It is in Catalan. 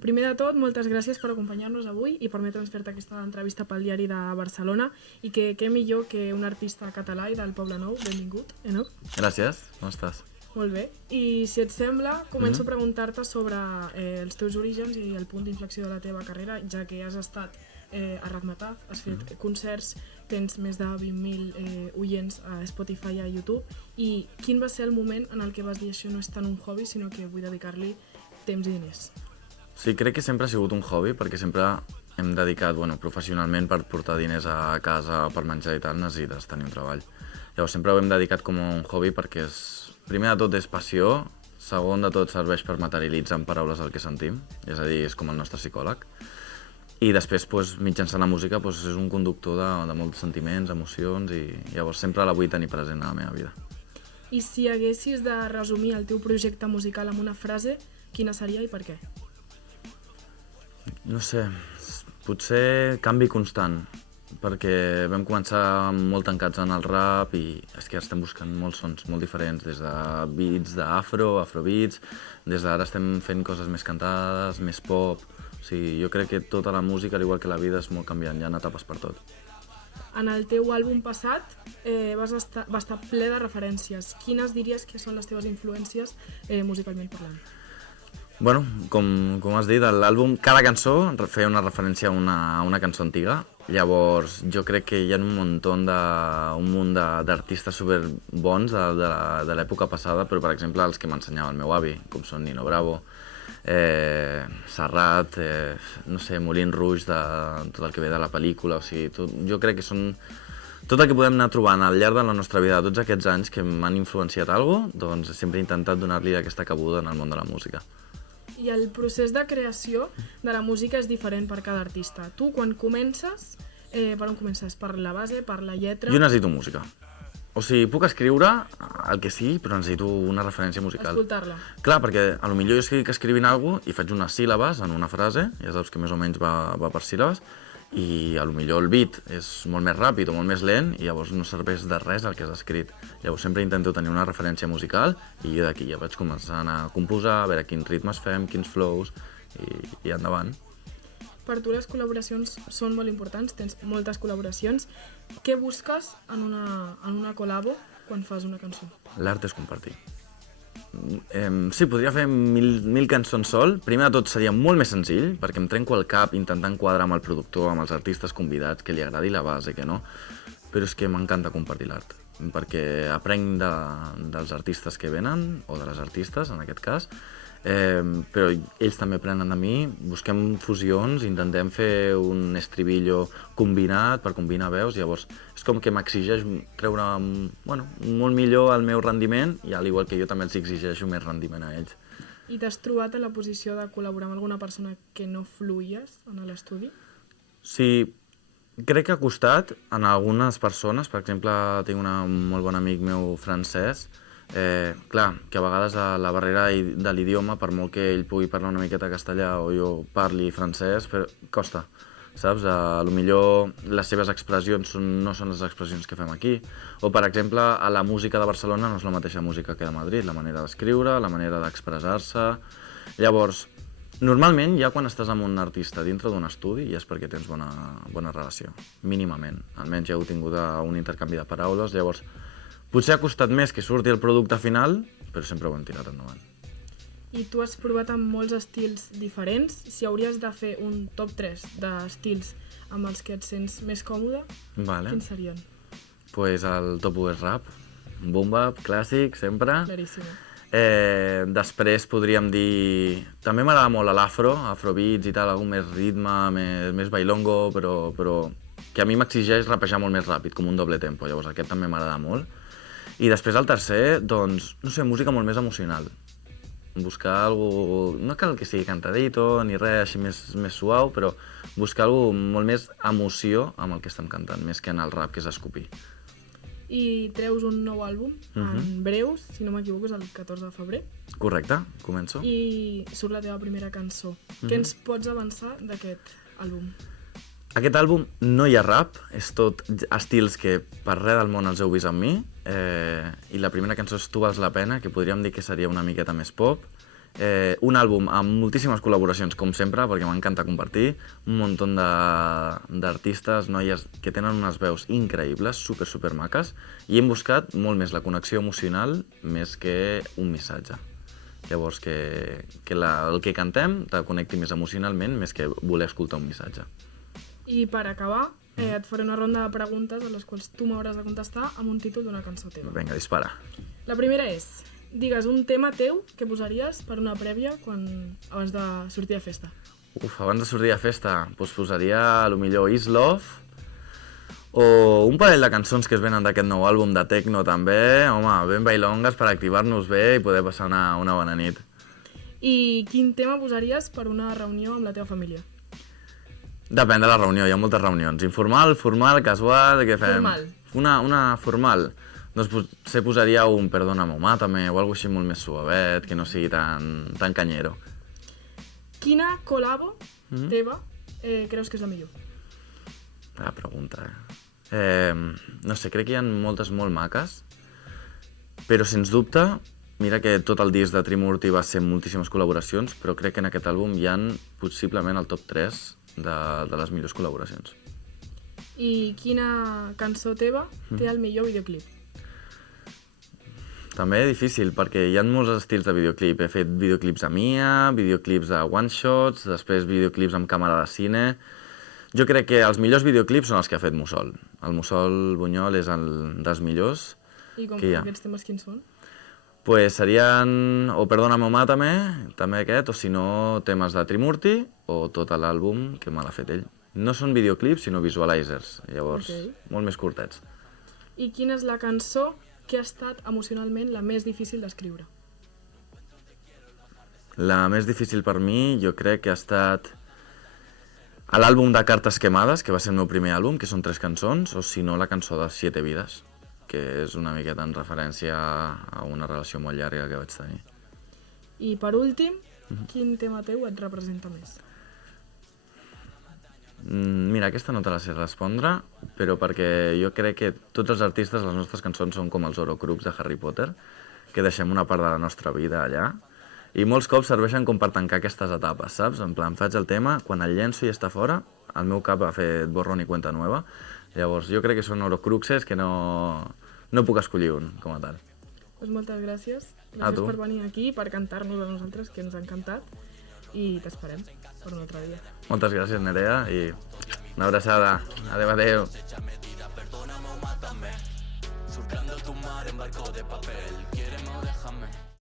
Primer de tot, moltes gràcies per acompanyar-nos avui i permetre'ns fer-te aquesta entrevista pel Diari de Barcelona i que què millor que un artista català i del Poble Nou. Benvingut, Enoch. Gràcies, com estàs? Molt bé. I si et sembla, començo a preguntar-te sobre els teus orígens i el punt d'inflexió de la teva carrera, ja que has estat a Razzmatazz, has fet concerts, tens més de 20.000 oients a Spotify i a YouTube, i quin va ser el moment en el que vas dir això no és tant un hobby, sinó que vull dedicar-li temps i diners? Sí, crec que sempre ha sigut un hobby, perquè sempre hem dedicat, professionalment per portar diners a casa, per menjar i tal, necessites tenir un treball. Llavors sempre ho hem dedicat com a un hobby perquè primer de tot és passió, segon de tot serveix per materialitzar en paraules el que sentim, és a dir, és com el nostre psicòleg. I després, mitjançant la música, és un conductor de molts sentiments, emocions, i llavors sempre la vull tenir present a la meva vida. I si haguessis de resumir el teu projecte musical amb una frase, quina seria i per què? No sé, potser canvi constant, perquè vam començar molt tancats en el rap i és que estem buscant molts sons molt diferents, des de beats afrobeats, des d'ara estem fent coses més cantades, més pop. O sigui, jo crec que tota la música, al igual que la vida, és molt canviant, hi ha etapes per tot. En el teu àlbum passat va estar ple de referències. Quines diries que són les teves influències musicalment parlant? Bueno, com has dit, l'àlbum, cada cançó feia una referència a una cançó antiga. Llavors, jo crec que hi ha un munt d'artistes superbons de l'època passada, però, per exemple, els que m'ensenyava el meu avi, com són Nino Bravo, Serrat, no sé, Moulin Rouge, de tot el que ve de la pel·lícula, o sigui, jo crec que són tot el que podem anar trobant al llarg de la nostra vida, de tots aquests anys que m'han influenciat alguna cosa, doncs sempre he intentat donar-li aquesta cabuda en el món de la música. I el procés de creació de la música és diferent per cada artista. Tu, quan comences, per on comences? Per la base, per la lletra? Jo necessito música. O sigui, puc escriure el que sigui, però necessito una referència musical. Escoltar-la. Clar, perquè potser jo escric escrivint alguna cosa i faig unes síl·labes en una frase, ja saps que més o menys va per síl·labes, i potser el beat és molt més ràpid o molt més lent i llavors no serveix de res el que has escrit. Llavors sempre intento tenir una referència musical i jo d'aquí ja vaig començant a composar, a veure quins ritmes fem, quins flows i endavant. Per tu les col·laboracions són molt importants, tens moltes col·laboracions. Què busques en una col·labo quan fas una cançó? L'art és compartir. Sí, podria fer mil cançons sol. Primer de tot seria molt més senzill, perquè em trenco el cap intentant quadrar amb el productor, amb els artistes convidats, que li agradi la base, que no. Però és que m'encanta compartir l'art, perquè aprenc dels artistes que venen, o de les artistes, en aquest cas, però ells també aprenen de mi, busquem fusions, intentem fer un estribillo combinat per combinar veus, llavors és com que m'exigeix treure molt millor el meu rendiment i al igual que jo també els exigeixo més rendiment a ells. I t'has trobat en la posició de col·laborar amb alguna persona que no fluïes en l'estudi? Sí, crec que ha costat en algunes persones, per exemple tinc un molt bon amic meu francès. Clar, que a vegades la barrera de l'idioma, per molt que ell pugui parlar una miqueta castellà o jo parli francès, però costa, saps? Millor les seves expressions no són les expressions que fem aquí. O, per exemple, a la música de Barcelona no és la mateixa música que de Madrid, la manera d'escriure, la manera d'expressar-se. Llavors, normalment, ja quan estàs amb un artista dintre d'un estudi, ja és perquè tens bona relació, mínimament. Almenys ja heu tingut un intercanvi de paraules, llavors potser ha costat més que surti el producte final, però sempre ho hem tirat endavant. I tu has provat amb molts estils diferents. Si hauries de fer un top 3 d'estils amb els que et sents més còmode, quins serien? Pues el top 1 és rap, boom bap, clàssic, sempre. Claríssima. Després podríem dir... També m'agrada molt l'afro, afrobeats i tal, algun més ritme, més bailongo, però que a mi m'exigeix rapejar molt més ràpid, com un doble tempo, llavors aquest també m'agrada molt. I després el tercer, doncs, no sé, música molt més emocional. Buscar alguna cosa, no cal que sigui cantadito ni res així més suau, però buscar alguna cosa molt més emoció amb el que estem cantant, més que en el rap, que és escopir. I treus un nou àlbum en breus, si no m'equivoco, és el 14 de febrer. Correcte, començo. I surt la teva primera cançó. Què ens pots avançar d'aquest àlbum? Aquest àlbum no hi ha rap, és tot estils que per res del món els heu vist amb mi, i la primera cançó és Tu vals la pena, que podríem dir que seria una miqueta més pop, Un àlbum amb moltíssimes col·laboracions, com sempre, perquè m'encanta compartir, un munt d'artistes, noies que tenen unes veus increïbles, super maques, i hem buscat molt més la connexió emocional més que un missatge. Llavors, que el que cantem te connecti més emocionalment més que voler escoltar un missatge. I per acabar, et faré una ronda de preguntes a les quals tu m'hauràs de contestar amb un títol d'una cançó teva. Vinga, dispara. La primera és, digues un tema teu que posaries per una prèvia abans de sortir de festa. Abans de sortir de festa, doncs posaria millor Is Love, o un parell de cançons que es venen d'aquest nou àlbum de techno també, home, ben bailongues per activar-nos bé i poder passar una bona nit. I quin tema posaries per una reunió amb la teva família? Depèn de la reunió, hi ha moltes reunions. Informal, formal, casual, què fem? Formal. Una formal. Doncs potser posaria un Perdóname o Mátame o alguna cosa així molt més suavet, que no sigui tan canyero. Quina col·labo teva creus que és la millor? La pregunta, no sé, crec que hi ha moltes molt maques, però sens dubte, mira que tot el disc de Trimurti va ser moltíssimes col·laboracions, però crec que en aquest àlbum hi ha possiblement el top 3 de les millors col·laboracions. I quina cançó teva té el millor videoclip? També difícil, perquè hi ha molts estils de videoclip. He fet videoclips a Mia, videoclips de one-shots, després videoclips amb càmera de cine. Jo crec que els millors videoclips són els que ha fet Mussol. El Mussol Bunyol és un dels millors I com que hi ha. aquests temes quins són? Pues serien o Perdóname o Mátame, també aquest, o si no, temes de Trimurti o tot l'àlbum que me l'ha fet ell. No són videoclips, sinó visualizers, llavors molt més curtets. I quina és la cançó que ha estat emocionalment la més difícil d'escriure? La més difícil per mi jo crec que ha estat l'àlbum de Cartes Quemades, que va ser el meu primer àlbum, que són 3 cançons, o si no la cançó de 7 vides, que és una miqueta en referència a una relació molt llarga que vaig tenir. I per últim, quin tema teu et representa més? Mira, aquesta no te la sé respondre, però perquè jo crec que tots els artistes, les nostres cançons són com els Horcrux de Harry Potter, que deixem una part de la nostra vida allà, i molts cops serveixen com per tancar aquestes etapes, saps? En plan, faig el tema, quan el llenço i està fora, el meu cap ha fet borrón i cuenta nueva, llavors jo crec que són Horcruxes que no puc escollir un com a tal. Doncs moltes gràcies. A tu. Gràcies per venir aquí, per cantar-nos a nosaltres, que ens ha encantat, i t'esperem per un altre dia. Moltes gràcies, Nerea, i una abraçada. Adéu, adéu. Surcando tu mar en barco de papel, quiéreme o déjame.